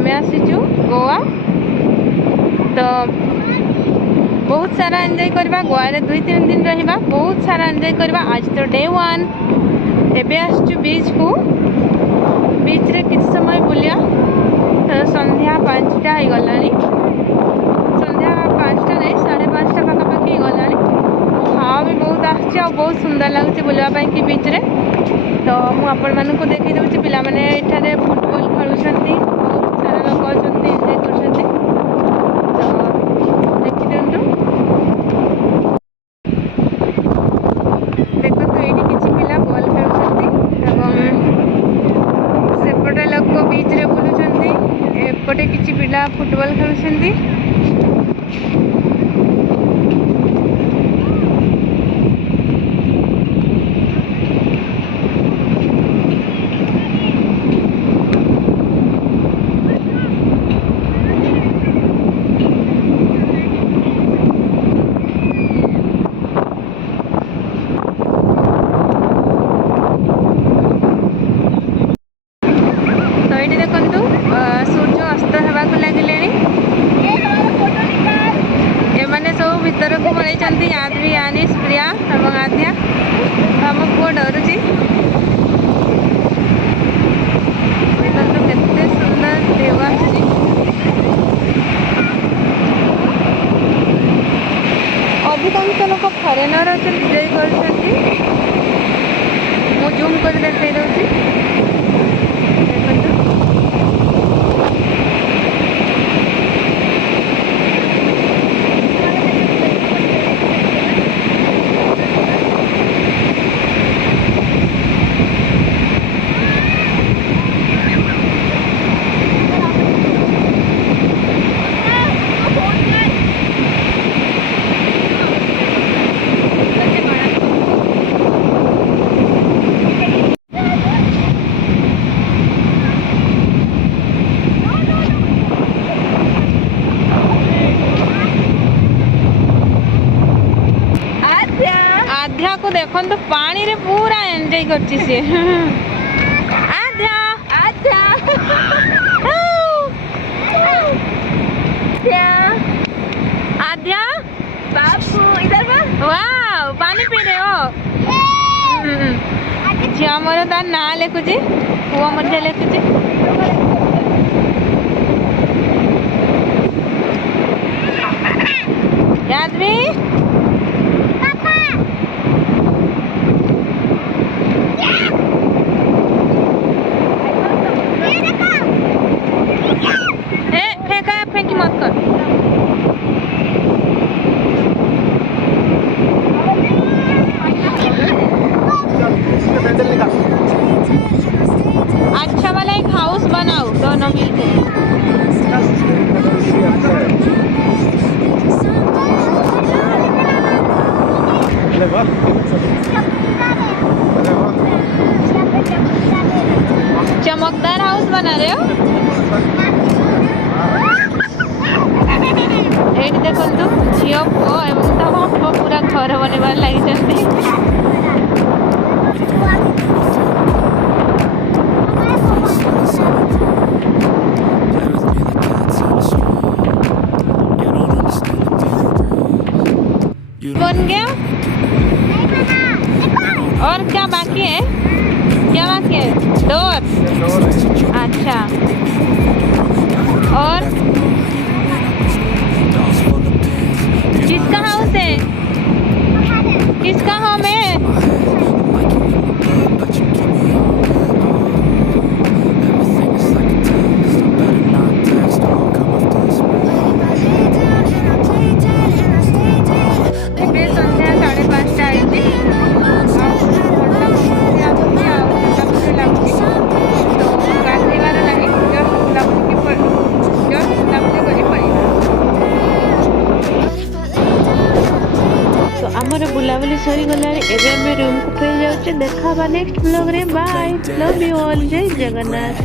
आम आसीचु गोवा तो बहुत सारा एंजॉय करवा गोवा रे 2-3 दिन रहिबा बहुत सारा एंजॉय करवा। आज तो डे 1 एबे आसचु बीच को बीच रे किछ समय बुलिया तो संध्या 5टा हो गलानी संध्या 5टा नहीं 5:30 पाखापाखि गलानी। हाँ भी बहुत आसची आ बहुत सुंदर लगुच बुलवाई कि बीच रे तो मु आपण मानक देखी दूसरी पिला माने एठारे फुटबॉल खेलुछंती बहुत सारा लोक अछंती एंजॉय करछंती तो देखि दिंतु देखो तो एठी किछि पिला बॉल खेलुछंती एवं सेपटे लोक बीच रे बुलुछंती एपटे किछि पिला फुटबॉल खेलुछंती। सूर्य अस्त होगा लगे एमाने सब भीतर को पड़े आदि आनिश प्रिया और आद्या आम पुआ डरुची देखो केते सुंदर ढेउ आसी अधिकांश लोक फरेनर अच्छा एंजॉय कर जूम कर देखा दूसरी देखो आध्या को देखो तो पानी रे पूरा एंजॉय करची से आध्या आध्या आध्या बापू इधर वाह पानी पी रहे हो झिया मोर तार ना लेखुची पुआ मध्य लेखुची यादवी फेंकी मत कर अच्छा वाला एक हाउस बनाओ दोनों मिलके चमकदार हाउस बना रहे हो ये देखो झील पुओ एवं ता बाप पूरा घर बनवार लगी बन गया और क्या बाकी है क्या बाकी है डोर अच्छा और किसका हाउस है किसका होम है आमर बुलाबुली सरी गला एबे हम रूम को फेर जाउछे देखा नेक्स्ट ब्लॉग रे बाय लव यू ऑल जय जगन्नाथ।